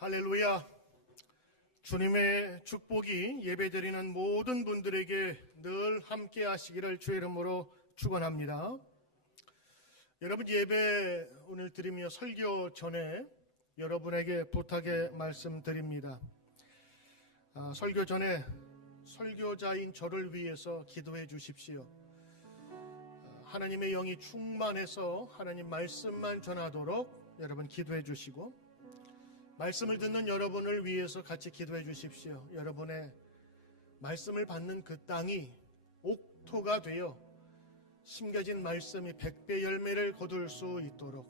할렐루야. 주님의 축복이 예배드리는 모든 분들에게 늘 함께 하시기를 주의 이름으로 축원합니다. 여러분, 예배 오늘 드리며 설교 전에 여러분에게 부탁의 말씀드립니다. 설교 전에 설교자인 저를 위해서 기도해 주십시오. 하나님의 영이 충만해서 하나님 말씀만 전하도록 여러분 기도해 주시고, 말씀을 듣는 여러분을 위해서 같이 기도해 주십시오. 여러분의 말씀을 받는 그 땅이 옥토가 되어 심겨진 말씀이 100배 열매를 거둘 수 있도록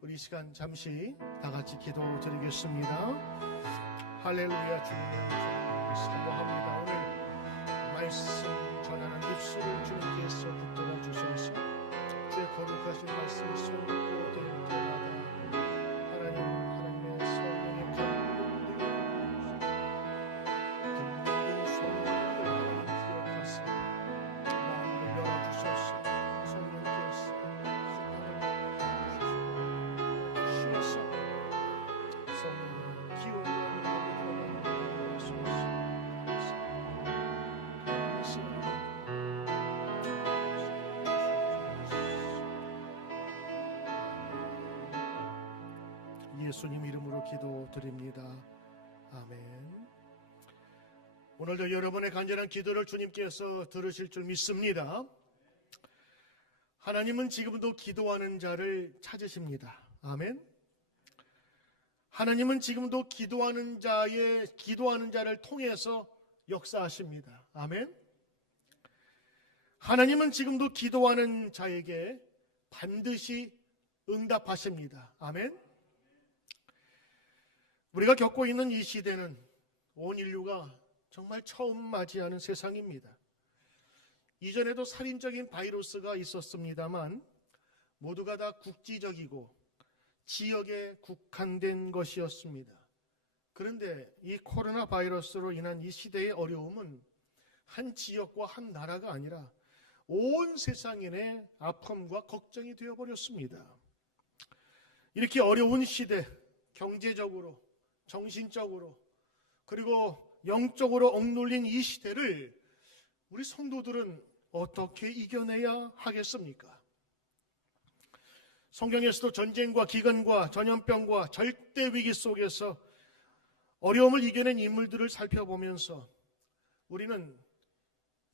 우리 이 시간 잠시 다 같이 기도드리겠습니다. 할렐루야. 주님의 사모합니다. 오늘 말씀 전하는 입술을 주님께서 붙들어 주셔서 주의 거룩하신 말씀을 손으로 될 때마다 예수님 이름으로 기도드립니다. 아멘. 오늘도 여러분의 간절한 기도를 주님께서 들으실 줄 믿습니다. 하나님은 지금도 기도하는 자를 찾으십니다. 아멘. 하나님은 지금도 기도하는 자를 통해서 역사하십니다. 아멘. 하나님은 지금도 기도하는 자에게 반드시 응답하십니다. 아멘. 우리가 겪고 있는 이 시대는 온 인류가 정말 처음 맞이하는 세상입니다. 이전에도 살인적인 바이러스가 있었습니다만 모두가 다 국지적이고 지역에 국한된 것이었습니다. 그런데 이 코로나 바이러스로 인한 이 시대의 어려움은 한 지역과 한 나라가 아니라 온 세상인의 아픔과 걱정이 되어버렸습니다. 이렇게 어려운 시대, 경제적으로 정신적으로 그리고 영적으로 억눌린 이 시대를 우리 성도들은 어떻게 이겨내야 하겠습니까? 성경에서도 전쟁과 기근과 전염병과 절대 위기 속에서 어려움을 이겨낸 인물들을 살펴보면서 우리는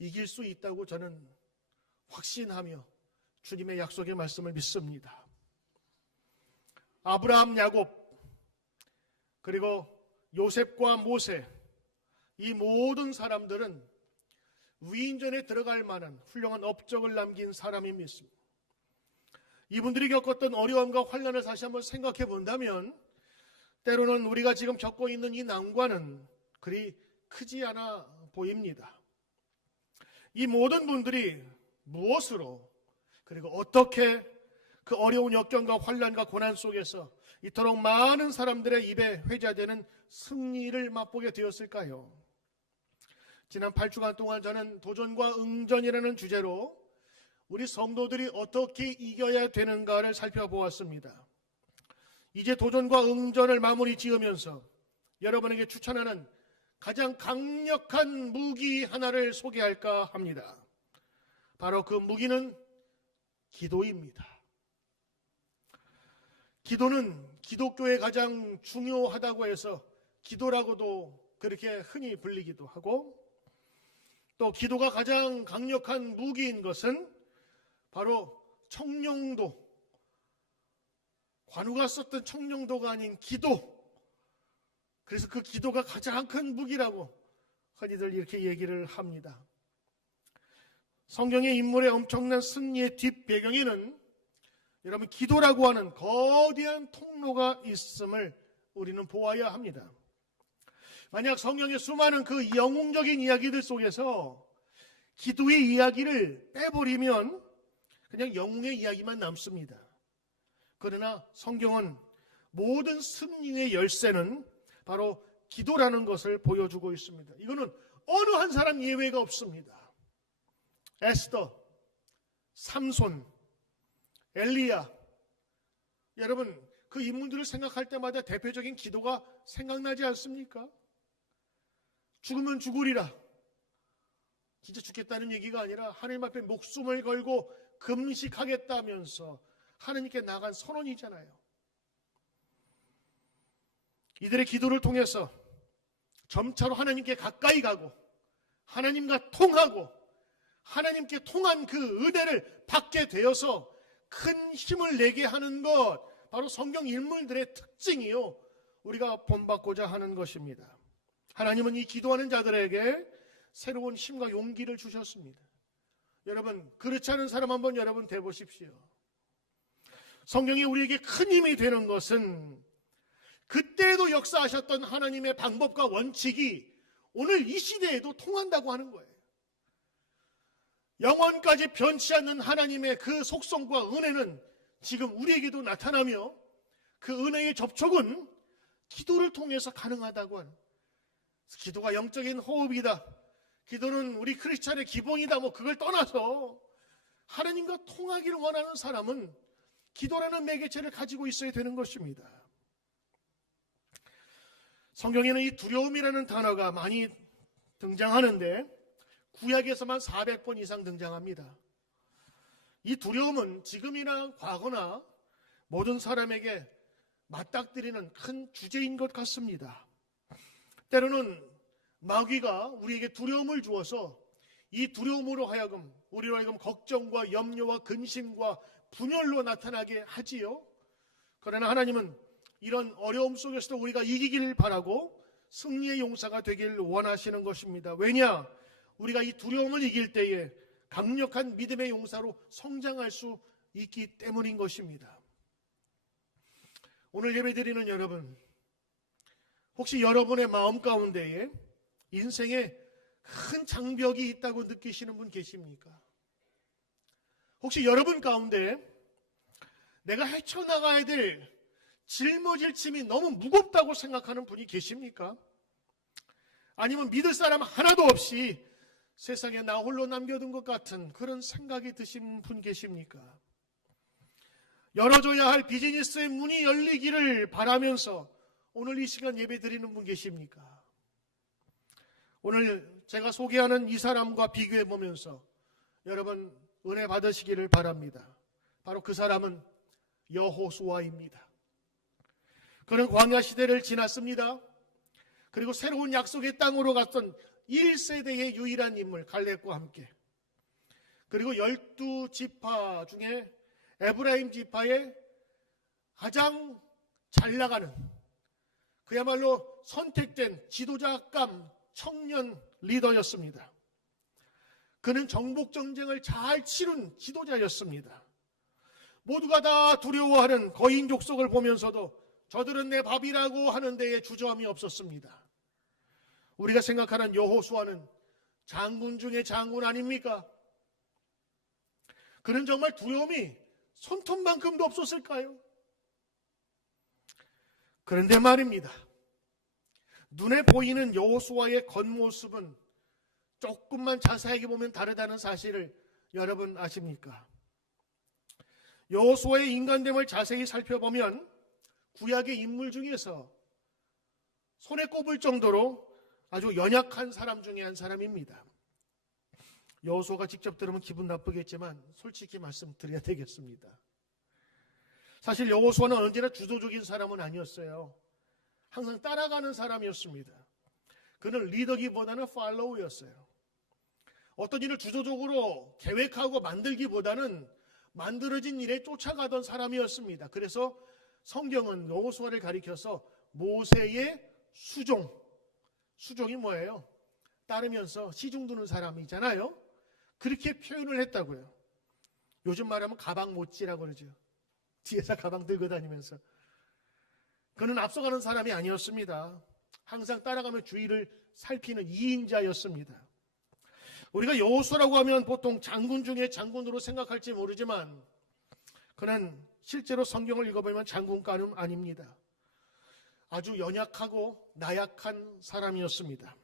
이길 수 있다고 저는 확신하며 주님의 약속의 말씀을 믿습니다. 아브라함, 야곱, 그리고 요셉과 모세, 이 모든 사람들은 위인전에 들어갈 만한 훌륭한 업적을 남긴 사람이 믿습니다. 이분들이 겪었던 어려움과 환난을 다시 한번 생각해 본다면 때로는 우리가 지금 겪고 있는 이 난관은 그리 크지 않아 보입니다. 이 모든 분들이 무엇으로 그리고 어떻게 그 어려운 역경과 환난과 고난 속에서 이토록 많은 사람들의 입에 회자되는 승리를 맛보게 되었을까요? 지난 8주간 동안 저는 도전과 응전이라는 주제로 우리 성도들이 어떻게 이겨야 되는가를 살펴보았습니다. 이제 도전과 응전을 마무리 지으면서 여러분에게 추천하는 가장 강력한 무기 하나를 소개할까 합니다. 바로 그 무기는 기도입니다. 기도는 기독교에 가장 중요하다고 해서 기도라고도 그렇게 흔히 불리기도 하고, 또 기도가 가장 강력한 무기인 것은 바로 청룡도, 관우가 썼던 청룡도가 아닌 기도, 그래서 그 기도가 가장 큰 무기라고 흔히들 이렇게 얘기를 합니다. 성경의 인물의 엄청난 승리의 뒷배경에는 여러분 기도라고 하는 거대한 통로가 있음을 우리는 보아야 합니다. 만약 성경의 수많은 그 영웅적인 이야기들 속에서 기도의 이야기를 빼버리면 그냥 영웅의 이야기만 남습니다. 그러나 성경은 모든 승리의 열쇠는 바로 기도라는 것을 보여주고 있습니다. 이거는 어느 한 사람 예외가 없습니다. 에스더, 삼손, 엘리야, 여러분 그 인물들을 생각할 때마다 대표적인 기도가 생각나지 않습니까? 죽으면 죽으리라. 진짜 죽겠다는 얘기가 아니라 하나님 앞에 목숨을 걸고 금식하겠다면서 하나님께 나간 선언이잖아요. 이들의 기도를 통해서 점차로 하나님께 가까이 가고 하나님과 통하고 하나님께 통한 그 은혜를 받게 되어서 큰 힘을 내게 하는 것, 바로 성경 인물들의 특징이요, 우리가 본받고자 하는 것입니다. 하나님은 이 기도하는 자들에게 새로운 힘과 용기를 주셨습니다. 여러분, 그렇지 않은 사람 한번 여러분 돼보십시오. 성경이 우리에게 큰 힘이 되는 것은 그때도 역사하셨던 하나님의 방법과 원칙이 오늘 이 시대에도 통한다고 하는 거예요. 영원까지 변치 않는 하나님의 그 속성과 은혜는 지금 우리에게도 나타나며 그 은혜의 접촉은 기도를 통해서 가능하다고 하는, 기도가 영적인 호흡이다, 기도는 우리 크리스찬의 기본이다, 그걸 떠나서 하나님과 통하기를 원하는 사람은 기도라는 매개체를 가지고 있어야 되는 것입니다. 성경에는 이 두려움이라는 단어가 많이 등장하는데 구약에서만 400번 이상 등장합니다. 이 두려움은 지금이나 과거나 모든 사람에게 맞닥뜨리는 큰 주제인 것 같습니다. 때로는 마귀가 우리에게 두려움을 주어서 이 두려움으로 하여금 우리로 하여금 걱정과 염려와 근심과 분열로 나타나게 하지요. 그러나 하나님은 이런 어려움 속에서도 우리가 이기기를 바라고 승리의 용사가 되길 원하시는 것입니다. 왜냐? 우리가 이 두려움을 이길 때에 강력한 믿음의 용사로 성장할 수 있기 때문인 것입니다. 오늘 예배드리는 여러분, 혹시 여러분의 마음 가운데에 인생에 큰 장벽이 있다고 느끼시는 분 계십니까? 혹시 여러분 가운데 내가 헤쳐나가야 될 짊어질 짐이 너무 무겁다고 생각하는 분이 계십니까? 아니면 믿을 사람 하나도 없이 세상에 나 홀로 남겨둔 것 같은 그런 생각이 드신 분 계십니까? 열어줘야 할 비즈니스의 문이 열리기를 바라면서 오늘 이 시간 예배 드리는 분 계십니까? 오늘 제가 소개하는 이 사람과 비교해 보면서 여러분 은혜 받으시기를 바랍니다. 바로 그 사람은 여호수아입니다. 그는 광야 시대를 지났습니다. 그리고 새로운 약속의 땅으로 갔던 1세대의 유일한 인물 갈렙과 함께, 그리고 12지파 중에 에브라임 지파의 가장 잘 나가는, 그야말로 선택된 지도자감 청년 리더였습니다. 그는 정복 전쟁을 잘 치룬 지도자였습니다. 모두가 다 두려워하는 거인 족속을 보면서도 저들은 내 밥이라고 하는 데에 주저함이 없었습니다. 우리가 생각하는 여호수아는 장군 중에 장군 아닙니까? 그는 정말 두려움이 손톱만큼도 없었을까요? 그런데 말입니다. 눈에 보이는 여호수아의 겉모습은 조금만 자세하게 보면 다르다는 사실을 여러분 아십니까? 여호수아의 인간됨을 자세히 살펴보면 구약의 인물 중에서 손에 꼽을 정도로 아주 연약한 사람 중에 한 사람입니다. 여호수아가 직접 들으면 기분 나쁘겠지만 솔직히 말씀드려야 되겠습니다. 사실 여호수아는 언제나 주도적인 사람은 아니었어요. 항상 따라가는 사람이었습니다. 그는 리더기보다는 팔로우였어요. 어떤 일을 주도적으로 계획하고 만들기보다는 만들어진 일에 쫓아가던 사람이었습니다. 그래서 성경은 여호수아를 가리켜서 모세의 수종이 뭐예요? 따르면서 시중 두는 사람이잖아요. 그렇게 표현을 했다고요. 요즘 말하면 가방 못지라고 그러죠. 뒤에서 가방 들고 다니면서. 그는 앞서가는 사람이 아니었습니다. 항상 따라가며 주위를 살피는 2인자였습니다. 우리가 여호수아라고 하면 보통 장군 중에 장군으로 생각할지 모르지만 그는 실제로 성경을 읽어보면 장군감은 아닙니다. 아주 연약하고 나약한 사람이었습니다.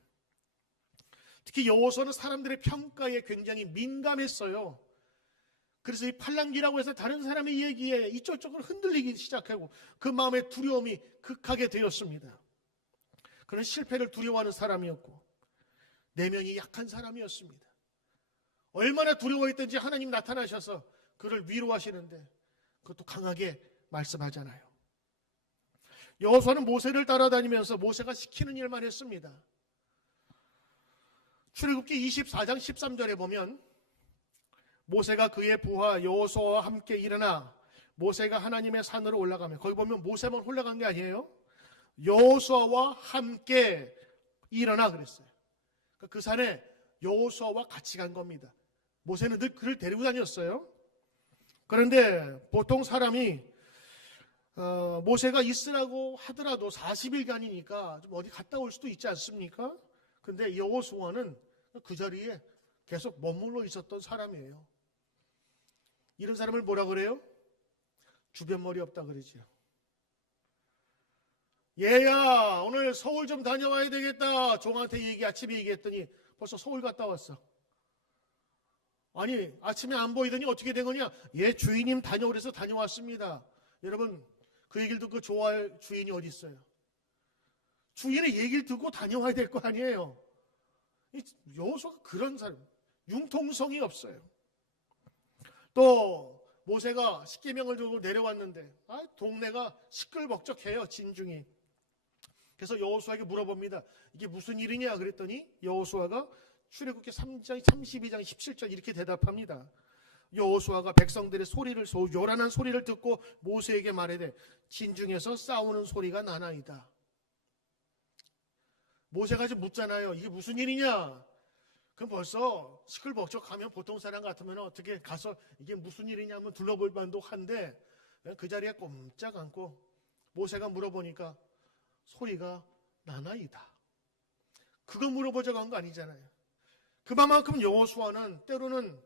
특히 여호수아는 사람들의 평가에 굉장히 민감했어요. 그래서 이 팔랑귀라고 해서 다른 사람의 얘기에 이쪽저쪽으로 흔들리기 시작하고 그 마음의 두려움이 극하게 되었습니다. 그는 실패를 두려워하는 사람이었고 내면이 약한 사람이었습니다. 얼마나 두려워했던지 하나님 나타나셔서 그를 위로하시는데 그것도 강하게 말씀하잖아요. 여호수아는 모세를 따라다니면서 모세가 시키는 일만 했습니다. 출애굽기 24장 13절에 보면 모세가 그의 부하 여호수아와 함께 일어나 모세가 하나님의 산으로 올라가면, 거기 보면 모세만 올라간 게 아니에요. 여호수아와 함께 일어나 그랬어요. 그 산에 여호수아와 같이 간 겁니다. 모세는 늘 그를 데리고 다녔어요. 그런데 보통 사람이 모세가 있으라고 하더라도 40일간이니까 좀 어디 갔다 올 수도 있지 않습니까? 근데 여호수아는 그 자리에 계속 머물러 있었던 사람이에요. 이런 사람을 뭐라 그래요? 주변머리 없다 그러지요. 얘야, 오늘 서울 좀 다녀와야 되겠다. 종한테 아침에 얘기했더니 벌써 서울 갔다 왔어. 아니, 아침에 안 보이더니 어떻게 된 거냐? 얘 주인님 다녀오래서 다녀왔습니다. 여러분, 그 얘기를 듣고 좋아할 주인이 어디 있어요? 주인의 얘기를 듣고 다녀와야 될 거 아니에요. 여호수아가 그런 사람, 융통성이 없어요. 또 모세가 십계명을 들고 내려왔는데 동네가 시끌벅적해요, 진중이. 그래서 여호수아에게 물어봅니다. 이게 무슨 일이냐 그랬더니 여호수아가 출애굽기 3장 32장 17절 이렇게 대답합니다. 여호수아가 백성들의 소리를, 요란한 소리를 듣고 모세에게 말하되 진중에서 싸우는 소리가 나나이다. 모세가 지금 묻잖아요. 이게 무슨 일이냐? 그럼 벌써 시끌벅적하면 보통 사람 같으면 어떻게 가서 이게 무슨 일이냐 하면 둘러볼 만도 한데 그 자리에 꼼짝 않고 모세가 물어보니까 소리가 나나이다. 그거 물어보자고 한 거 아니잖아요. 그만큼 여호수아는 때로는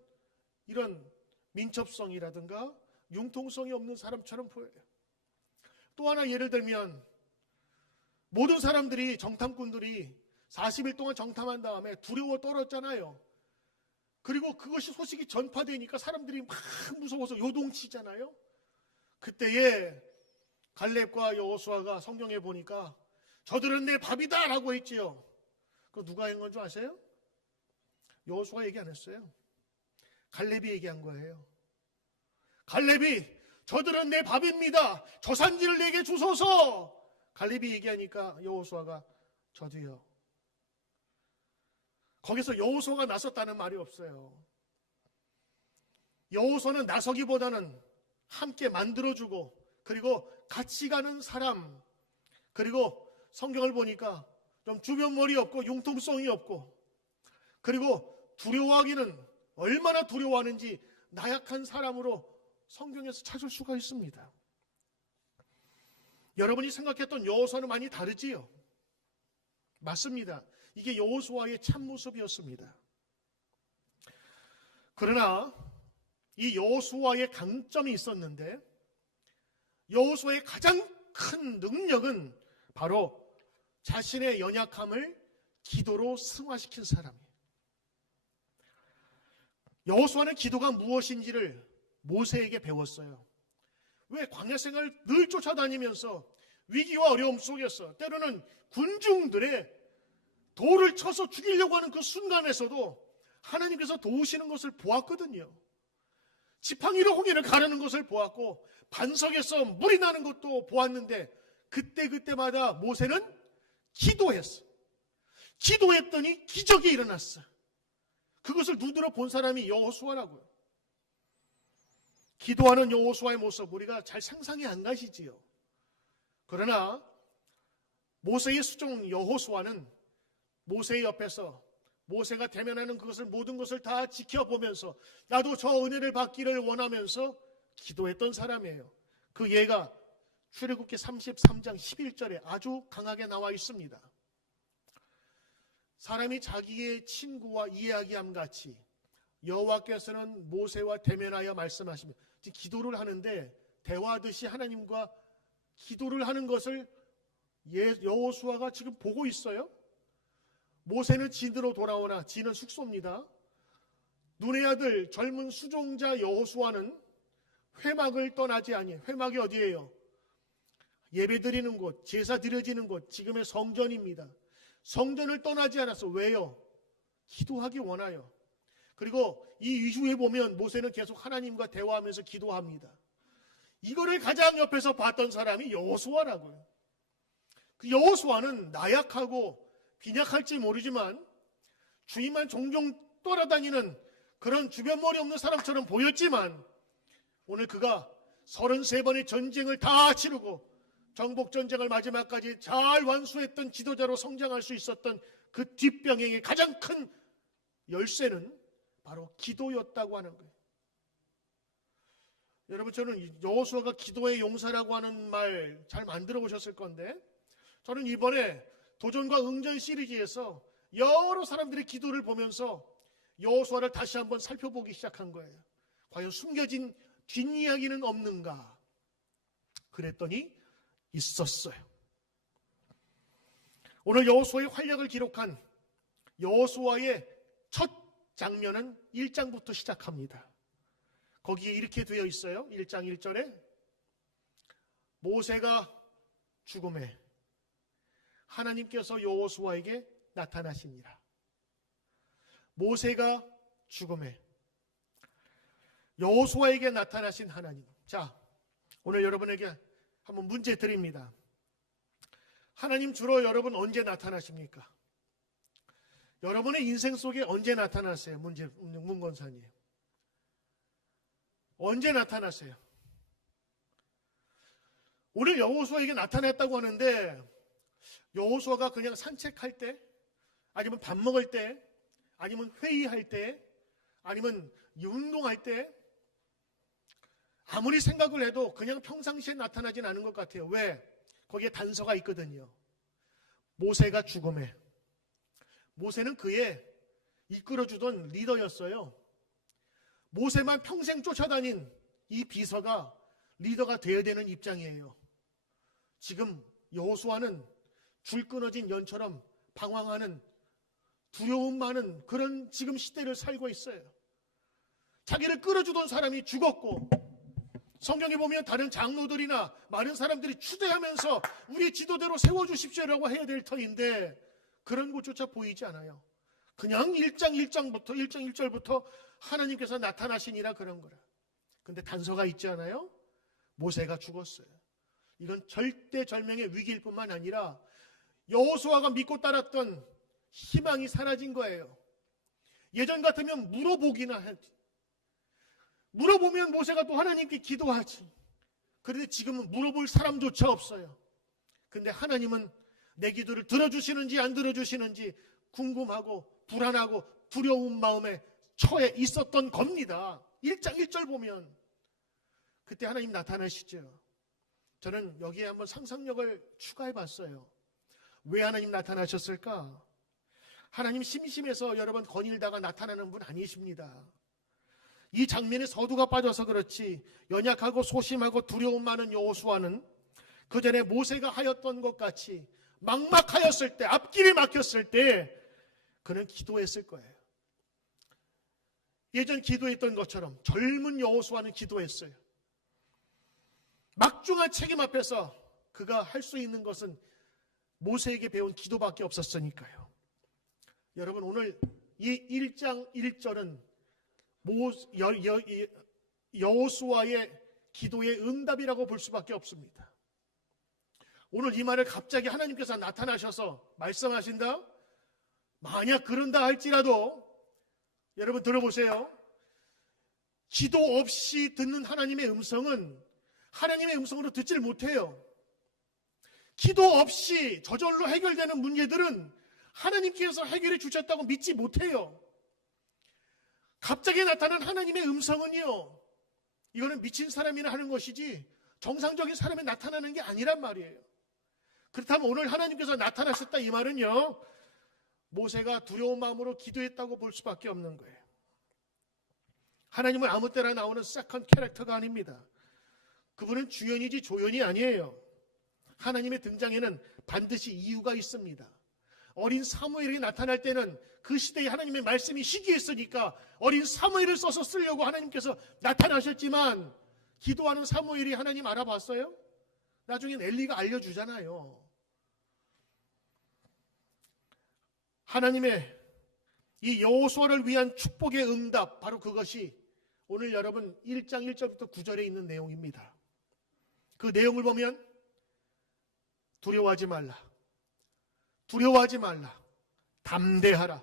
이런 민첩성이라든가 융통성이 없는 사람처럼 보여요. 또 하나 예를 들면 모든 사람들이, 정탐꾼들이 40일 동안 정탐한 다음에 두려워 떨었잖아요. 그리고 그것이 소식이 전파되니까 사람들이 막 무서워서 요동치잖아요. 그때에 갈렙과 여호수아가 성경에 보니까 저들은 내 밥이다 라고 했지요. 그거 누가 한 건 줄 아세요? 여호수아가 얘기 안 했어요. 갈렙이 얘기한 거예요. 갈렙이 저들은 내 밥입니다. 저 산지를 내게 주소서. 갈렙이 얘기하니까 여호수아가 저도요. 거기서 여호수아가 나섰다는 말이 없어요. 여호수아는 나서기보다는 함께 만들어주고 그리고 같이 가는 사람, 그리고 성경을 보니까 좀 주변머리 없고 융통성이 없고 그리고 두려워하기는 얼마나 두려워하는지 나약한 사람으로 성경에서 찾을 수가 있습니다. 여러분이 생각했던 여호수아는 많이 다르지요? 맞습니다. 이게 여호수아의 참모습이었습니다. 그러나 이 여호수아의 강점이 있었는데 여호수아의 가장 큰 능력은 바로 자신의 연약함을 기도로 승화시킨 사람이에요. 여호수아는 기도가 무엇인지를 모세에게 배웠어요. 왜? 광야 생활을 늘 쫓아다니면서 위기와 어려움 속에서 때로는 군중들의 돌을 쳐서 죽이려고 하는 그 순간에서도 하나님께서 도우시는 것을 보았거든요. 지팡이로 홍해를 가르는 것을 보았고 반석에서 물이 나는 것도 보았는데 그때마다 모세는 기도했어. 기도했더니 기적이 일어났어. 그것을 눈으로 본 사람이 여호수아라고요. 기도하는 여호수아의 모습 우리가 잘 상상이 안 가시지요. 그러나 모세의 수종 여호수아는 모세의 옆에서 모세가 대면하는 그것을 모든 것을 다 지켜보면서 나도 저 은혜를 받기를 원하면서 기도했던 사람이에요. 그 예가 출애굽기 33장 11절에 아주 강하게 나와 있습니다. 사람이 자기의 친구와 이야기함 같이 여호와께서는 모세와 대면하여 말씀하시며 기도를 하는데 대화하듯이 하나님과 기도를 하는 것을 여호수아가 지금 보고 있어요. 모세는 진으로 돌아오나 진은 숙소입니다. 눈의 아들 젊은 수종자 여호수아는 회막을 떠나지 아니해요. 회막이 어디예요? 예배드리는 곳, 제사 드려지는 곳, 지금의 성전입니다. 성전을 떠나지 않았어. 왜요? 기도하기 원하여. 그리고 이 이후에 보면 모세는 계속 하나님과 대화하면서 기도합니다. 이거를 가장 옆에서 봤던 사람이 여호수아라고요. 그 여호수아는 나약하고 빈약할지 모르지만 주님만 종종 따라다니는 그런 주변머리 없는 사람처럼 보였지만 오늘 그가 33번의 전쟁을 다 치르고 정복전쟁을 마지막까지 잘 완수했던 지도자로 성장할 수 있었던 그 뒷병행의 가장 큰 열쇠는 바로 기도였다고 하는 거예요. 여러분, 저는 여호수아가 기도의 용사라고 하는 말 잘 만들어 보셨을 건데, 저는 이번에 도전과 응전 시리즈에서 여러 사람들의 기도를 보면서 여호수아를 다시 한번 살펴보기 시작한 거예요. 과연 숨겨진 뒷이야기는 없는가? 그랬더니 있었어요. 오늘 여호수아의 활약을 기록한 여호수아의 첫 장면은 1장부터 시작합니다. 거기에 이렇게 되어 있어요. 1장 1절에 모세가 죽음에 하나님께서 여호수아에게 나타나시니라. 모세가 죽음에 여호수아에게 나타나신 하나님. 자, 오늘 여러분에게 한번 문제 드립니다. 하나님 주로 여러분 언제 나타나십니까? 여러분의 인생 속에 언제 나타나세요? 문건사님. 언제 나타나세요? 오늘 여호수아에게 나타났다고 하는데 여호수아가 그냥 산책할 때, 아니면 밥 먹을 때, 아니면 회의할 때, 아니면 운동할 때, 아무리 생각을 해도 그냥 평상시에 나타나진 않은 것 같아요. 왜? 거기에 단서가 있거든요. 모세가 죽음에. 모세는 그의 이끌어주던 리더였어요. 모세만 평생 쫓아다닌 이 비서가 리더가 되어야 되는 입장이에요. 지금 여호수아는 줄 끊어진 연처럼 방황하는 두려움 많은 그런 지금 시대를 살고 있어요. 자기를 끌어주던 사람이 죽었고, 성경에 보면 다른 장로들이나 많은 사람들이 추대하면서 우리 지도대로 세워주십시오라고 해야 될 터인데 그런 곳조차 보이지 않아요. 그냥 1장 1절부터 하나님께서 나타나시니라 그런 거라. 근데 단서가 있지 않아요? 모세가 죽었어요. 이건 절대절명의 위기일 뿐만 아니라 여호수아가 믿고 따랐던 희망이 사라진 거예요. 예전 같으면 물어보기나 하지. 물어보면 모세가 또 하나님께 기도하지. 그런데 지금은 물어볼 사람조차 없어요. 근데 하나님은 내 기도를 들어주시는지 안 들어주시는지 궁금하고 불안하고 두려운 마음에 처해 있었던 겁니다. 1장 1절 보면 그때 하나님 나타나시죠. 저는 여기에 한번 상상력을 추가해 봤어요. 왜 하나님 나타나셨을까? 하나님 심심해서 여러분 거닐다가 나타나는 분 아니십니다. 이 장면에 서두가 빠져서 그렇지 연약하고 소심하고 두려움 많은 여호수아는 그 전에 모세가 하였던 것 같이 막막하였을 때, 앞길이 막혔을 때 그는 기도했을 거예요. 예전 기도했던 것처럼 젊은 여호수아는 기도했어요. 막중한 책임 앞에서 그가 할 수 있는 것은 모세에게 배운 기도밖에 없었으니까요. 여러분, 오늘 이 1장 1절은 여호수아의 기도의 응답이라고 볼 수밖에 없습니다. 오늘 이 말을 갑자기 하나님께서 나타나셔서 말씀하신다? 만약 그런다 할지라도 여러분 들어보세요. 기도 없이 듣는 하나님의 음성은 하나님의 음성으로 듣질 못해요. 기도 없이 저절로 해결되는 문제들은 하나님께서 해결해 주셨다고 믿지 못해요. 갑자기 나타난 하나님의 음성은요, 이거는 미친 사람이나 하는 것이지 정상적인 사람이 나타나는 게 아니란 말이에요. 그렇다면 오늘 하나님께서 나타나셨다 이 말은요, 모세가 두려운 마음으로 기도했다고 볼 수밖에 없는 거예요. 하나님은 아무 때나 나오는 세컨 캐릭터가 아닙니다. 그분은 주연이지 조연이 아니에요. 하나님의 등장에는 반드시 이유가 있습니다. 어린 사무엘이 나타날 때는 그 시대에 하나님의 말씀이 시기했으니까 어린 사무엘을 써서 쓰려고 하나님께서 나타나셨지만 기도하는 사무엘이 하나님 알아봤어요? 나중엔 엘리가 알려주잖아요. 하나님의 이 여호수아를 위한 축복의 응답, 바로 그것이 오늘 여러분 1장 1절부터 9절에 있는 내용입니다. 그 내용을 보면 두려워하지 말라, 두려워하지 말라, 담대하라,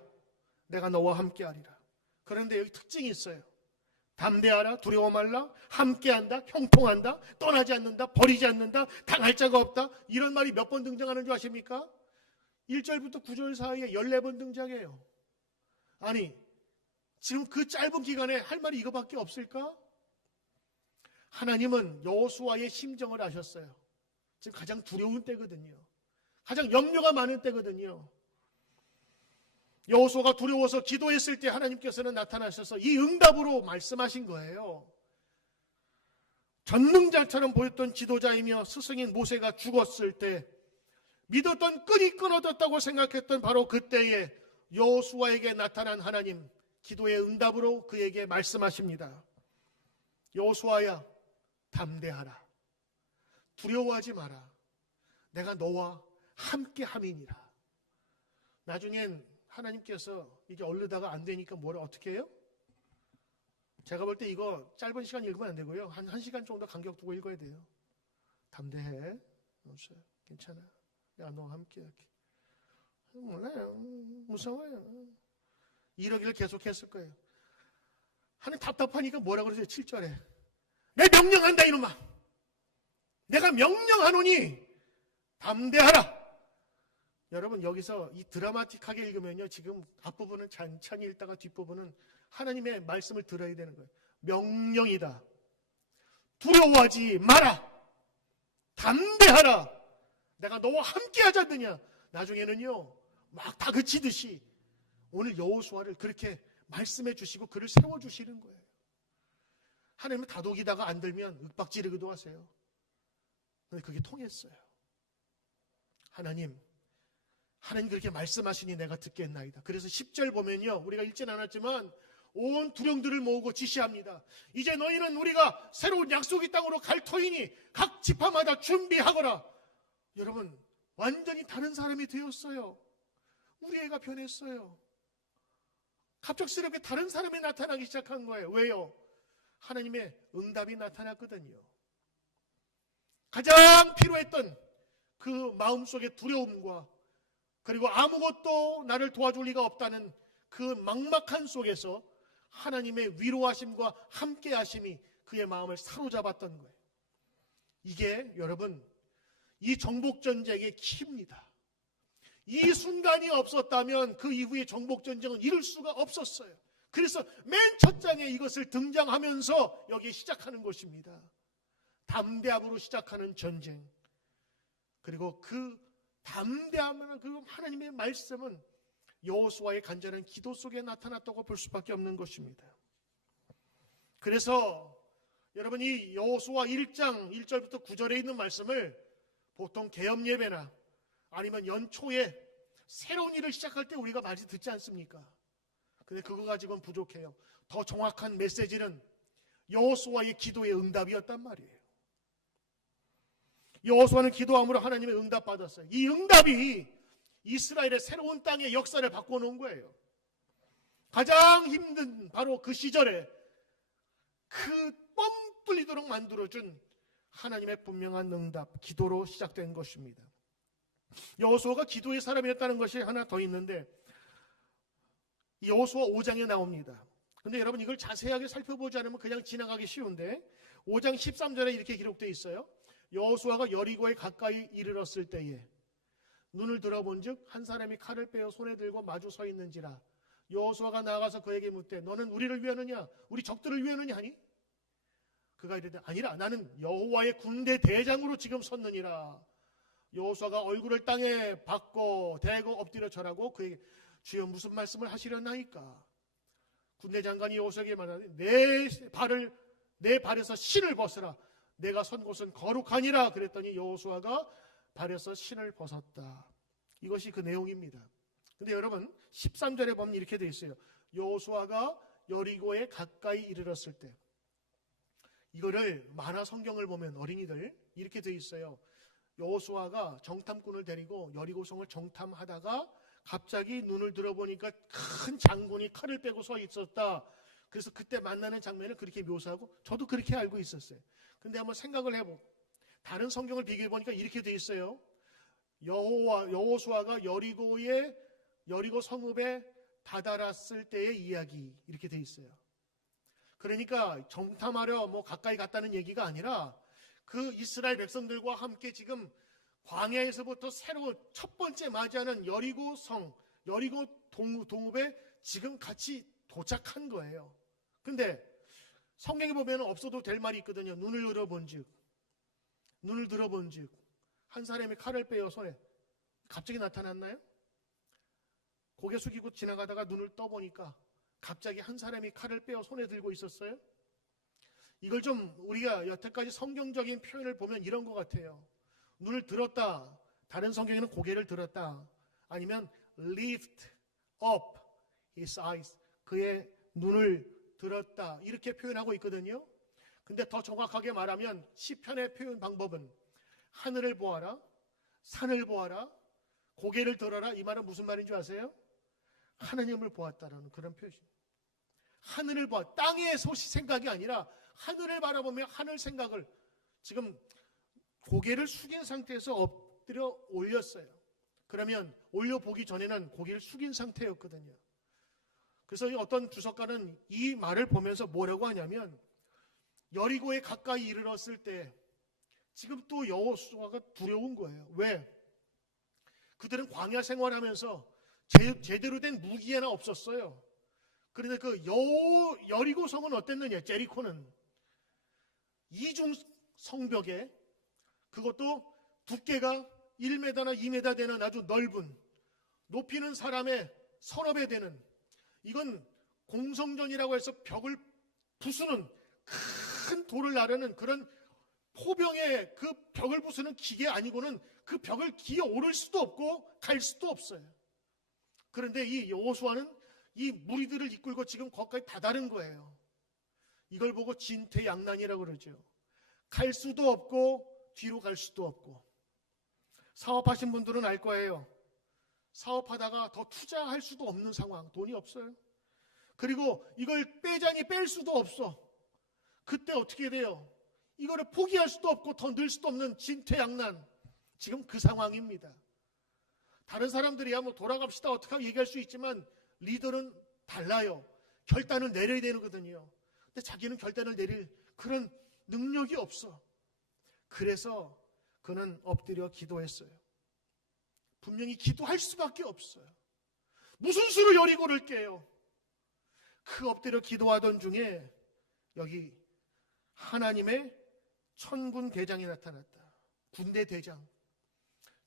내가 너와 함께하리라. 그런데 여기 특징이 있어요. 담대하라, 두려워 말라, 함께한다, 형통한다, 떠나지 않는다, 버리지 않는다, 당할 자가 없다. 이런 말이 몇 번 등장하는 줄 아십니까? 1절부터 9절 사이에 14번 등장해요. 아니, 지금 그 짧은 기간에 할 말이 이거밖에 없을까? 하나님은 여호수아의 심정을 아셨어요. 지금 가장 두려운 때거든요. 가장 염려가 많은 때거든요. 여호수아가 두려워서 기도했을 때 하나님께서는 나타나셔서 이 응답으로 말씀하신 거예요. 전능자처럼 보였던 지도자이며 스승인 모세가 죽었을 때 믿었던 끈이 끊어졌다고 생각했던 바로 그때에 여호수아에게 나타난 하나님, 기도의 응답으로 그에게 말씀하십니다. 여호수아야, 담대하라, 두려워하지 마라, 내가 너와 함께함이니라. 나중엔 하나님께서 이게 얼르다가 안 되니까 뭐를 어떻게 해요? 제가 볼 때 이거 짧은 시간 읽으면 안 되고요, 한 1시간 정도 간격 두고 읽어야 돼요. 담대해, 없어요, 괜찮아, 내가 너와 함께할게. 몰라요, 무서워요, 이러기를 계속했을 거예요. 하나님 답답하니까 뭐라 그러세요? 7절에 내 명령한다 이놈아, 내가 명령하노니 담대하라. 여러분, 여기서 이 드라마틱하게 읽으면요, 지금 앞부분은 찬찬히 읽다가 뒷부분은 하나님의 말씀을 들어야 되는 거예요. 명령이다, 두려워하지 마라, 담대하라, 내가 너와 함께 하지 않느냐. 나중에는요 막 다 그치듯이 오늘 여호수아를 그렇게 말씀해 주시고 그를 세워주시는 거예요. 하나님은 다독이다가 안 들면 윽박지르기도 하세요. 그런데 그게 통했어요. 하나님 그렇게 말씀하시니 내가 듣겠나이다. 그래서 10절 보면요, 우리가 읽진 않았지만 온 두령들을 모으고 지시합니다. 이제 너희는 우리가 새로운 약속의 땅으로 갈 터이니 각 지파마다 준비하거라. 여러분, 완전히 다른 사람이 되었어요. 우리 애가 변했어요. 갑작스럽게 다른 사람이 나타나기 시작한 거예요. 왜요? 하나님의 응답이 나타났거든요. 가장 필요했던 그 마음속의 두려움과 그리고 아무것도 나를 도와줄 리가 없다는 그 막막한 속에서 하나님의 위로하심과 함께하심이 그의 마음을 사로잡았던 거예요. 이게 여러분, 이 정복전쟁의 키입니다. 이 순간이 없었다면 그 이후의 정복전쟁은 이룰 수가 없었어요. 그래서 맨 첫 장에 이것을 등장하면서 여기에 시작하는 것입니다. 담대함으로 시작하는 전쟁. 그리고 그 담대함은 그 하나님의 말씀은 여호수아의 간절한 기도 속에 나타났다고 볼 수밖에 없는 것입니다. 그래서 여러분, 이 여호수아 1장 1절부터 9절에 있는 말씀을 보통 개업 예배나 아니면 연초에 새로운 일을 시작할 때 우리가 많이 듣지 않습니까? 근데 그거 가지고는 부족해요. 더 정확한 메시지는 여호수아의 기도의 응답이었단 말이에요. 여호수아는 기도함으로 하나님의 응답 받았어요. 이 응답이 이스라엘의 새로운 땅의 역사를 바꿔놓은 거예요. 가장 힘든 바로 그 시절에 그 뻥 뚫리도록 만들어준 하나님의 분명한 응답, 기도로 시작된 것입니다. 여호수아가 기도의 사람이었다는 것이 하나 더 있는데 여호수아 5장에 나옵니다. 근데 여러분, 이걸 자세하게 살펴보지 않으면 그냥 지나가기 쉬운데 5장 13절에 이렇게 기록되어 있어요. 여호수아가 여리고에 가까이 이르렀을 때에 눈을 들어본즉 한 사람이 칼을 빼어 손에 들고 마주 서 있는지라. 여호수아가 나가서 그에게 묻되 너는 우리를 위하느냐 우리 적들을 위하느냐 하니 그가 이르되 아니라 나는 여호와의 군대 대장으로 지금 섰느니라. 여호수아가 얼굴을 땅에 박고 대고 엎드려 절하고 그에게 주여 무슨 말씀을 하시려나이까. 군대 장관이 여호수아에게 말하되 내 발에서 신을 벗으라. 내가 선 곳은 거룩하니라. 그랬더니 여호수아가 발에서 신을 벗었다. 이것이 그 내용입니다. 근데 여러분 13절에 보면 이렇게 돼 있어요. 여호수아가 여리고에 가까이 이르렀을 때, 이거를 만화 성경을 보면 어린이들 이렇게 돼 있어요. 여호수아가 정탐꾼을 데리고 여리고성을 정탐하다가 갑자기 눈을 들어보니까 큰 장군이 칼을 빼고 서 있었다. 그래서 그때 만나는 장면을 그렇게 묘사하고 저도 그렇게 알고 있었어요. 근데 한번 생각을 해보고 다른 성경을 비교해 보니까 이렇게 돼 있어요. 여호수아가 여리고 성읍에 다다랐을 때의 이야기, 이렇게 돼 있어요. 그러니까 정탐하려 가까이 갔다는 얘기가 아니라 그 이스라엘 백성들과 함께 지금 광야에서부터 새로 첫 번째 맞이하는 여리고 동읍에 지금 같이 도착한 거예요. 근데 성경에 보면 없어도 될 말이 있거든요. 눈을 들어본 즉 한 사람이 칼을 빼어 손에 갑자기 나타났나요? 고개 숙이고 지나가다가 눈을 떠보니까 갑자기 한 사람이 칼을 빼어 손에 들고 있었어요. 이걸 좀 우리가 여태까지 성경적인 표현을 보면 이런 것 같아요. 눈을 들었다. 다른 성경에는 고개를 들었다. 아니면 lift up his eyes. 그의 눈을 들었다. 이렇게 표현하고 있거든요. 근데 더 정확하게 말하면 시편의 표현 방법은 하늘을 보아라, 산을 보아라, 고개를 들어라. 이 말은 무슨 말인 줄 아세요? 하나님을 보았다라는 그런 표현입니다. 하늘을 보아, 땅의 생각이 아니라 하늘을 바라보며 하늘 생각을, 지금 고개를 숙인 상태에서 엎드려 올렸어요. 그러면 올려보기 전에는 고개를 숙인 상태였거든요. 그래서 어떤 주석가는 이 말을 보면서 뭐라고 하냐면, 여리고에 가까이 이르렀을 때 지금 또 여호수아가 두려운 거예요. 왜? 그들은 광야 생활하면서 제대로 된 무기 하나 없었어요. 그런데 그 여리고 성은 어땠느냐? 제리코는 이중 성벽에, 그것도 두께가 1m나 2m 되는 아주 넓은, 높이는 사람의 서너 배 되는, 이건 공성전이라고 해서 벽을 부수는, 큰 돌을 나르는 그런 포병의 그 벽을 부수는 기계 아니고는 그 벽을 기어 오를 수도 없고 갈 수도 없어요. 그런데 이 여호수아는 이 무리들을 이끌고 지금 거기까지 다다른 거예요. 이걸 보고 진퇴양난이라고 그러죠. 갈 수도 없고 뒤로 갈 수도 없고. 사업하신 분들은 알 거예요. 사업하다가 더 투자할 수도 없는 상황, 돈이 없어요. 그리고 이걸 빼자니 뺄 수도 없어. 그때 어떻게 돼요? 이거를 포기할 수도 없고 더 늘 수도 없는 진퇴양난. 지금 그 상황입니다. 다른 사람들이야 돌아갑시다 어떻게 얘기할 수 있지만 리더는 달라요. 결단을 내려야 되거든요. 근데 자기는 결단을 내릴 그런 능력이 없어. 그래서 그는 엎드려 기도했어요. 분명히 기도할 수밖에 없어요. 무슨 수로 여리고를 깨요? 그 엎드려 기도하던 중에 여기 하나님의 천군 대장이 나타났다. 군대 대장.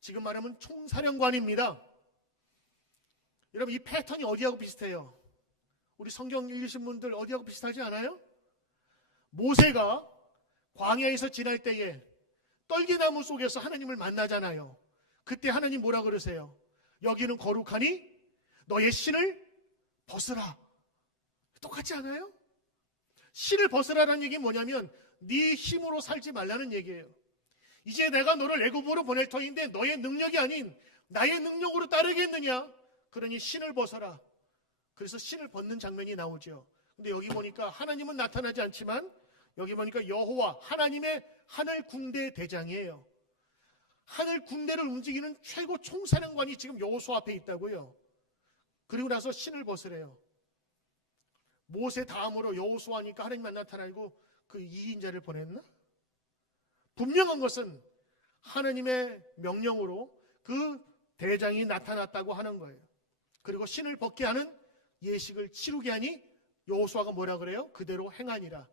지금 말하면 총사령관입니다. 여러분 이 패턴이 어디하고 비슷해요? 우리 성경 읽으신 분들 어디하고 비슷하지 않아요? 모세가 광야에서 지날 때에 떨기나무 속에서 하나님을 만나잖아요. 그때 하나님 뭐라 그러세요? 여기는 거룩하니 너의 신을 벗으라. 똑같지 않아요? 신을 벗으라는 얘기 뭐냐면 네 힘으로 살지 말라는 얘기예요. 이제 내가 너를 애굽으로 보낼 터인데 너의 능력이 아닌 나의 능력으로 따르겠느냐? 그러니 신을 벗어라. 그래서 신을 벗는 장면이 나오죠. 근데 여기 보니까 하나님은 나타나지 않지만 여기 보니까 여호와 하나님의 하늘 군대 대장이에요. 하늘 군대를 움직이는 최고 총사령관이 지금 여호수아 앞에 있다고요. 그리고 나서 신을 벗으래요. 모세 다음으로 여호수아니까 하나님만 나타나고 그 2인자를 보냈나? 분명한 것은 하나님의 명령으로 그 대장이 나타났다고 하는 거예요. 그리고 신을 벗게 하는 예식을 치르게 하니 여호수아가 뭐라 그래요? 그대로 행하니라.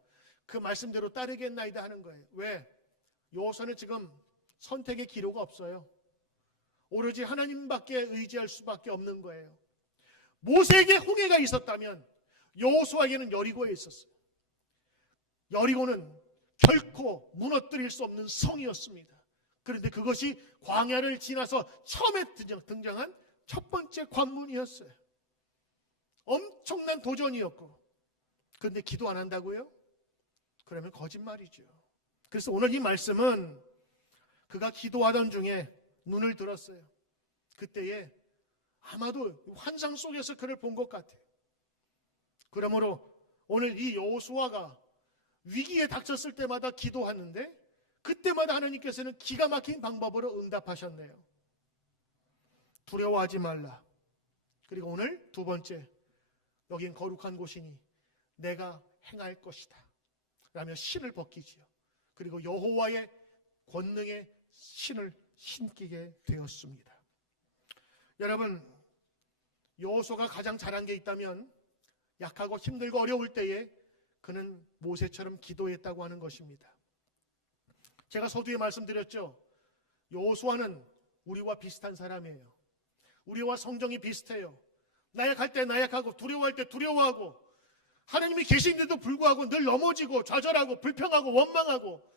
그 말씀대로 따르겠나이다 하는 거예요. 왜? 여호수아는 지금 선택의 기로가 없어요. 오로지 하나님밖에 의지할 수밖에 없는 거예요. 모세에게 홍해가 있었다면 여호수아에게는 여리고에 있었어요. 여리고는 결코 무너뜨릴 수 없는 성이었습니다. 그런데 그것이 광야를 지나서 처음에 등장한 첫 번째 관문이었어요. 엄청난 도전이었고, 그런데 기도 안 한다고요? 그러면 거짓말이죠. 그래서 오늘 이 말씀은 그가 기도하던 중에 눈을 들었어요. 그때에 아마도 환상 속에서 그를 본 것 같아요. 그러므로 오늘 이 여호수아가 위기에 닥쳤을 때마다 기도하는데 그때마다 하나님께서는 기가 막힌 방법으로 응답하셨네요. 두려워하지 말라. 그리고 오늘 두 번째, 여긴 거룩한 곳이니 내가 행할 것이다 라며 신을 벗기지요. 그리고 여호와의 권능의 신을 신기게 되었습니다. 여러분, 여호수아가 가장 잘한 게 있다면 약하고 힘들고 어려울 때에 그는 모세처럼 기도했다고 하는 것입니다. 제가 서두에 말씀드렸죠. 여호수아는 우리와 비슷한 사람이에요. 우리와 성정이 비슷해요. 나약할 때 나약하고 두려워할 때 두려워하고 하나님이 계신데도 불구하고 늘 넘어지고 좌절하고 불평하고 원망하고.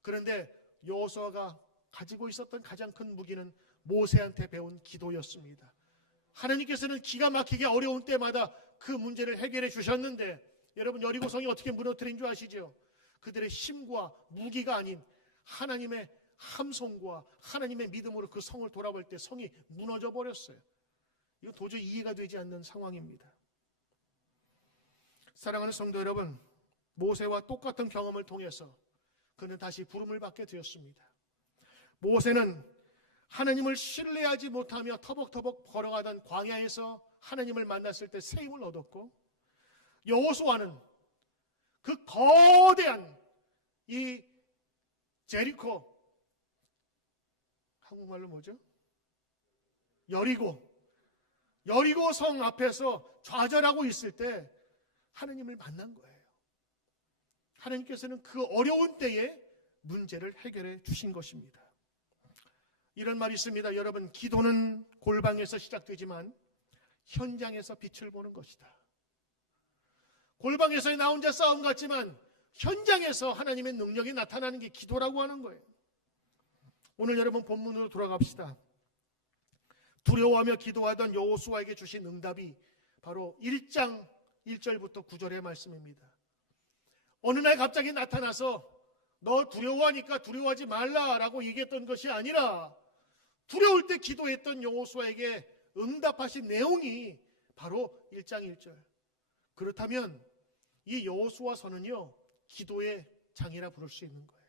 그런데 여호수아가 가지고 있었던 가장 큰 무기는 모세한테 배운 기도였습니다. 하나님께서는 기가 막히게 어려운 때마다 그 문제를 해결해 주셨는데, 여러분 여리고성이 어떻게 무너뜨린 줄 아시죠? 그들의 힘과 무기가 아닌 하나님의 함성과 하나님의 믿음으로 그 성을 돌아볼 때 성이 무너져 버렸어요. 이거 도저히 이해가 되지 않는 상황입니다. 사랑하는 성도 여러분, 모세와 똑같은 경험을 통해서 그는 다시 부름을 받게 되었습니다. 모세는 하나님을 신뢰하지 못하며 터벅터벅 걸어가던 광야에서 하나님을 만났을 때 새 힘을 얻었고, 여호수아는 그 거대한 이 제리코, 한국말로 뭐죠? 여리고 성 앞에서 좌절하고 있을 때 하나님을 만난 거예요. 하나님께서는 그 어려운 때에 문제를 해결해 주신 것입니다. 이런 말이 있습니다. 여러분, 기도는 골방에서 시작되지만 현장에서 빛을 보는 것이다. 골방에서의 나 혼자 싸움 같지만 현장에서 하나님의 능력이 나타나는 게 기도라고 하는 거예요. 오늘 여러분 본문으로 돌아갑시다. 두려워하며 기도하던 여호수아에게 주신 응답이 바로 1장 1절부터 9절의 말씀입니다. 어느 날 갑자기 나타나서 너 두려워하니까 두려워하지 말라라고 얘기했던 것이 아니라 두려울 때 기도했던 여호수아에게 응답하신 내용이 바로 1장 1절. 그렇다면 이 여호수아서는요, 기도의 장이라 부를 수 있는 거예요.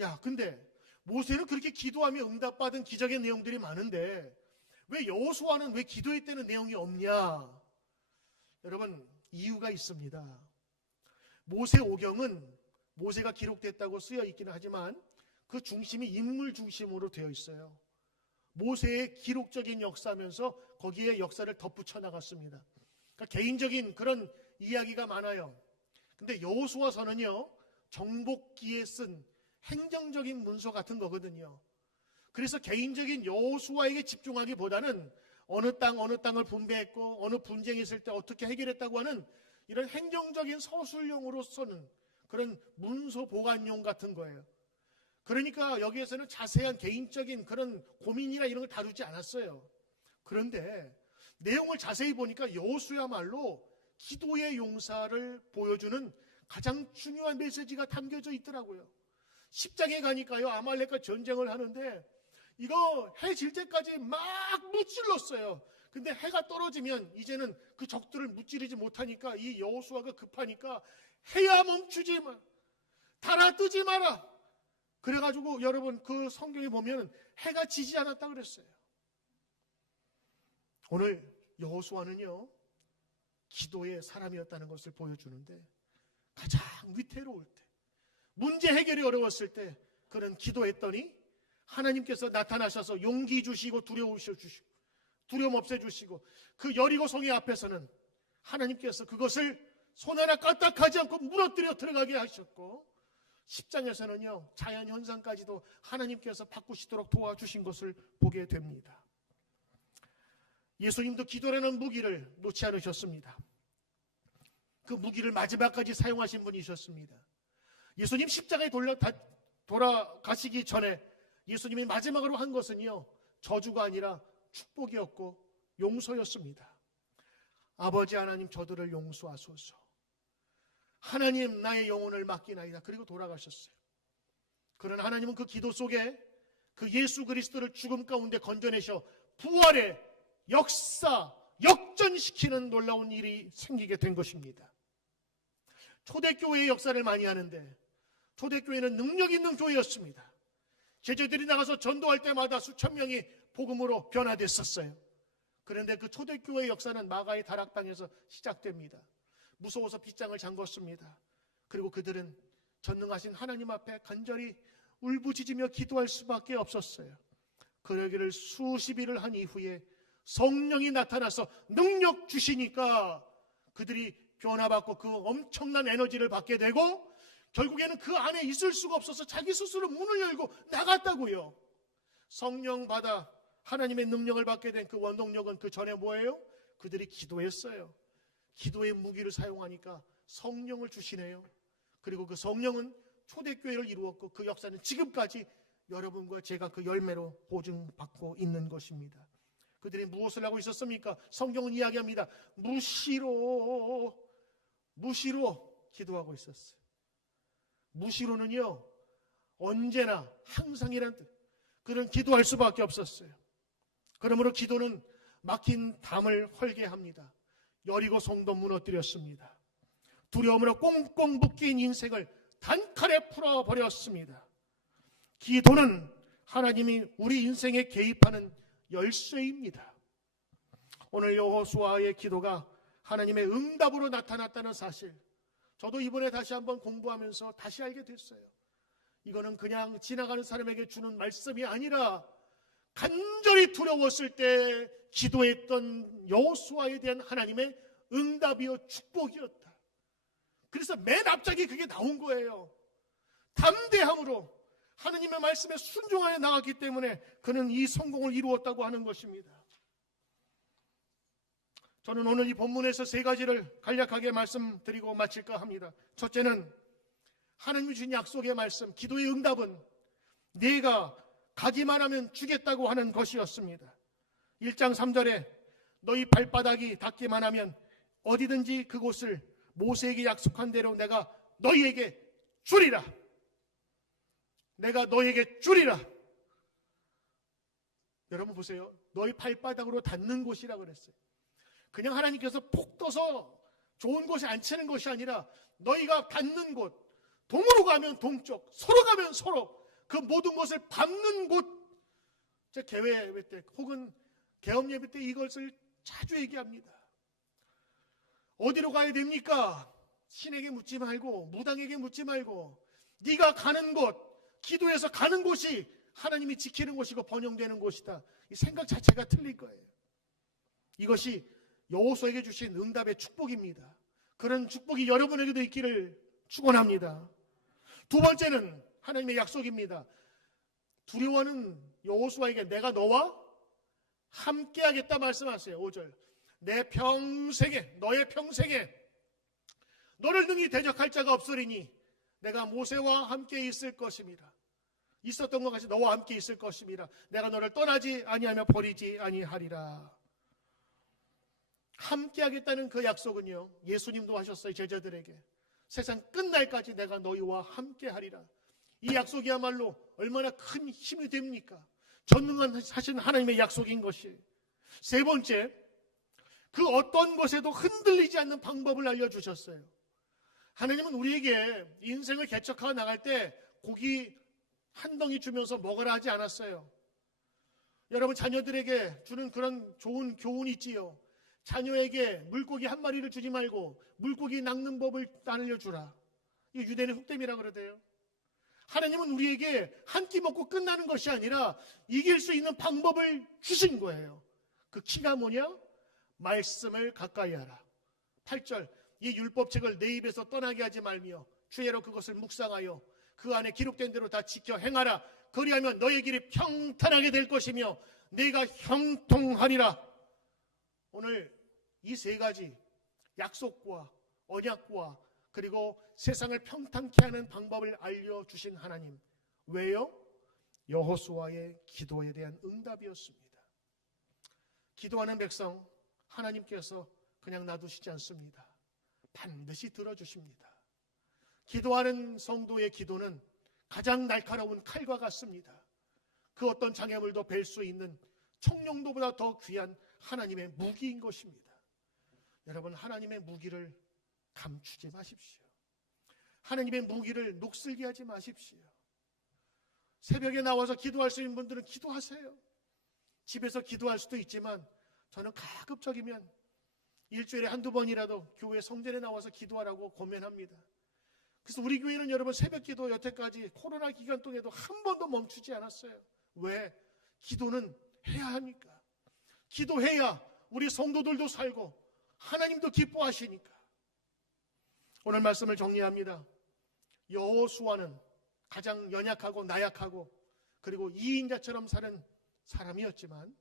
야, 근데 모세는 그렇게 기도하며 응답받은 기적의 내용들이 많은데 왜 여호수아는 왜 기도했다는 내용이 없냐? 여러분, 이유가 있습니다. 모세오경은 모세가 기록됐다고 쓰여 있기는 하지만 그 중심이 인물 중심으로 되어 있어요. 모세의 기록적인 역사면서 거기에 역사를 덧붙여 나갔습니다. 그러니까 개인적인 그런 이야기가 많아요. 근데 여호수아서는요, 정복기에 쓴 행정적인 문서 같은 거거든요. 그래서 개인적인 여호수아에게 집중하기보다는 어느 땅을 분배했고 어느 분쟁이 있을 때 어떻게 해결했다고 하는 이런 행정적인 서술용으로 쓰는 그런 문서 보관용 같은 거예요. 그러니까 여기에서는 자세한 개인적인 그런 고민이나 이런 걸 다루지 않았어요. 그런데 내용을 자세히 보니까 여호수야말로 기도의 용사를 보여주는 가장 중요한 메시지가 담겨져 있더라고요. 10장에 가니까요, 아말렉과 전쟁을 하는데 이거 해 질 때까지 막 무찔렀어요. 근데 해가 떨어지면 이제는 그 적들을 무찌르지 못하니까 이 여호수아가 급하니까 해야 멈추지 마, 달아 뜨지 마라. 그래가지고 여러분 그 성경에 보면 해가 지지 않았다 그랬어요. 오늘 여호수아는요, 기도의 사람이었다는 것을 보여주는데 가장 위태로울 때, 문제 해결이 어려웠을 때 그는 기도했더니 하나님께서 나타나셔서 용기 주시고 두려움 없애주시고 그 여리고성의 앞에서는 하나님께서 그것을 손 하나 까딱하지 않고 무너뜨려 들어가게 하셨고, 10장에서는요 자연현상까지도 하나님께서 바꾸시도록 도와주신 것을 보게 됩니다. 예수님도 기도라는 무기를 놓지 않으셨습니다. 그 무기를 마지막까지 사용하신 분이셨습니다. 예수님 십자가에 돌아가시기 전에 예수님이 마지막으로 한 것은요, 저주가 아니라 축복이었고 용서였습니다. 아버지 하나님, 저들을 용서하소서. 하나님, 나의 영혼을 맡기나이다. 그리고 돌아가셨어요. 그러나 하나님은 그 기도 속에 그 예수 그리스도를 죽음 가운데 건져내셔 부활의 역전시키는 놀라운 일이 생기게 된 것입니다. 초대교회의 역사를 많이 하는데 초대교회는 능력 있는 교회였습니다. 제자들이 나가서 전도할 때마다 수천 명이 복음으로 변화됐었어요. 그런데 그 초대교회의 역사는 마가의 다락방에서 시작됩니다. 무서워서 빗장을 잠궜습니다. 그리고 그들은 전능하신 하나님 앞에 간절히 울부짖으며 기도할 수밖에 없었어요. 그러기를 수십일을 한 이후에 성령이 나타나서 능력 주시니까 그들이 변화받고 그 엄청난 에너지를 받게 되고 결국에는 그 안에 있을 수가 없어서 자기 스스로 문을 열고 나갔다고요. 성령 받아 하나님의 능력을 받게 된 그 원동력은 그 전에 뭐예요? 그들이 기도했어요. 기도의 무기를 사용하니까 성령을 주시네요. 그리고 그 성령은 초대교회를 이루었고 그 역사는 지금까지 여러분과 제가 그 열매로 보증받고 있는 것입니다. 그들이 무엇을 하고 있었습니까? 성경은 이야기합니다. 무시로 기도하고 있었어요. 무시로는요, 언제나 항상이란 뜻. 그는 기도할 수밖에 없었어요. 그러므로 기도는 막힌 담을 헐게 합니다. 여리고 성도 무너뜨렸습니다. 두려움으로 꽁꽁 묶인 인생을 단칼에 풀어버렸습니다. 기도는 하나님이 우리 인생에 개입하는 열쇠입니다. 오늘 여호수아의 기도가 하나님의 응답으로 나타났다는 사실, 저도 이번에 다시 한번 공부하면서 다시 알게 됐어요. 이거는 그냥 지나가는 사람에게 주는 말씀이 아니라 간절히 두려웠을 때 기도했던 여호수아에 대한 하나님의 응답이요 축복이었다. 그래서 맨 앞장에 그게 나온 거예요. 담대함으로 하나님의 말씀에 순종하여 나갔기 때문에 그는 이 성공을 이루었다고 하는 것입니다. 저는 오늘 이 본문에서 세 가지를 간략하게 말씀드리고 마칠까 합니다. 첫째는 하나님이 주신 약속의 말씀, 기도의 응답은 내가 가기만 하면 주겠다고 하는 것이었습니다. 1장 3절에 너희 발바닥이 닿기만 하면 어디든지 그곳을 모세에게 약속한 대로 내가 너희에게 주리라. 내가 너희에게 주리라. 여러분 보세요. 너희 발바닥으로 닿는 곳이라고 그랬어요. 그냥 하나님께서 폭 떠서 좋은 곳에 앉히는 것이 아니라 너희가 닿는 곳, 동으로 가면 동쪽, 서로 가면 서로, 그 모든 것을 밟는 곳. 제 개회 예배 때 혹은 개업 예배 때 이것을 자주 얘기합니다. 어디로 가야 됩니까? 신에게 묻지 말고 무당에게 묻지 말고 네가 가는 곳, 기도해서 가는 곳이 하나님이 지키는 곳이고 번영되는 곳이다. 이 생각 자체가 틀릴 거예요. 이것이 여호수아에게 주신 응답의 축복입니다. 그런 축복이 여러분에게도 있기를 축원합니다. 두 번째는 하나님의 약속입니다. 두려워하는 여호수아에게 내가 너와 함께하겠다 말씀하세요. 5절. 내 평생에, 너의 평생에 너를 능히 대적할 자가 없으리니 내가 모세와 함께 있을 것입니다. 있었던 것 같이 너와 함께 있을 것입니다. 내가 너를 떠나지 아니하며 버리지 아니하리라. 함께하겠다는 그 약속은요, 예수님도 하셨어요. 제자들에게 세상 끝날까지 내가 너희와 함께하리라. 이 약속이야말로 얼마나 큰 힘이 됩니까? 전능하신 하나님의 약속인 것이. 세 번째, 그 어떤 것에도 흔들리지 않는 방법을 알려주셨어요. 하나님은 우리에게 인생을 개척하고 나갈 때 고기 한 덩이 주면서 먹으라 하지 않았어요. 여러분 자녀들에게 주는 그런 좋은 교훈이 있지요. 자녀에게 물고기 한 마리를 주지 말고 물고기 낚는 법을 알려주라. 이게 유대인의 흑됨이라고 그러대요. 하나님은 우리에게 한 끼 먹고 끝나는 것이 아니라 이길 수 있는 방법을 주신 거예요. 그 키가 뭐냐? 말씀을 가까이 하라. 8절. 이 율법책을 내 입에서 떠나게 하지 말며 주야로 그것을 묵상하여 그 안에 기록된 대로 다 지켜 행하라. 그리하면 너의 길이 평탄하게 될 것이며 내가 형통하리라. 오늘 이 세 가지 약속과 언약과 그리고 세상을 평탄케 하는 방법을 알려주신 하나님. 왜요? 여호수아의 기도에 대한 응답이었습니다. 기도하는 백성 하나님께서 그냥 놔두시지 않습니다. 반드시 들어주십니다. 기도하는 성도의 기도는 가장 날카로운 칼과 같습니다. 그 어떤 장애물도 벨 수 있는 청룡도보다 더 귀한 하나님의 무기인 것입니다. 여러분, 하나님의 무기를 감추지 마십시오. 하나님의 무기를 녹슬게 하지 마십시오. 새벽에 나와서 기도할 수 있는 분들은 기도하세요. 집에서 기도할 수도 있지만 저는 가급적이면 일주일에 한두 번이라도 교회 성전에 나와서 기도하라고 권면합니다. 그래서 우리 교회는 여러분 새벽 기도 여태까지 코로나 기간 동안에도 한 번도 멈추지 않았어요. 왜? 기도는 해야 하니까. 기도해야 우리 성도들도 살고 하나님도 기뻐하시니까. 오늘 말씀을 정리합니다. 여호수아는 가장 연약하고 나약하고 그리고 이인자처럼 사는 사람이었지만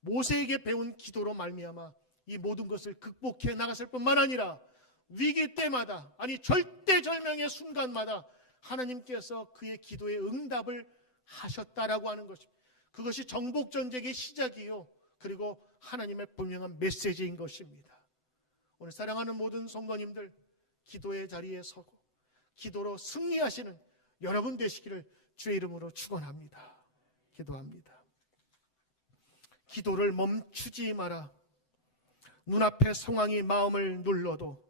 모세에게 배운 기도로 말미암아 이 모든 것을 극복해 나갔을 뿐만 아니라 위기 때마다, 아니 절대절명의 순간마다 하나님께서 그의 기도에 응답을 하셨다라고 하는 것입니다. 그것이 정복전쟁의 시작이요, 그리고 하나님의 분명한 메시지인 것입니다. 오늘 사랑하는 모든 성도님들, 기도의 자리에 서고 기도로 승리하시는 여러분 되시기를 주의 이름으로 축원합니다. 기도합니다. 기도를 멈추지 마라. 눈앞의 상황이 마음을 눌러도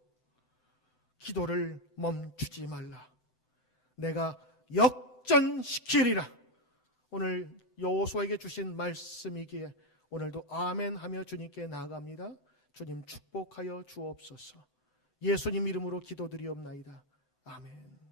기도를 멈추지 말라. 내가 역전시키리라. 오늘 여호수아에게 주신 말씀이기에 오늘도 아멘 하며 주님께 나아갑니다. 주님 축복하여 주옵소서. 예수님 이름으로 기도드리옵나이다. 아멘.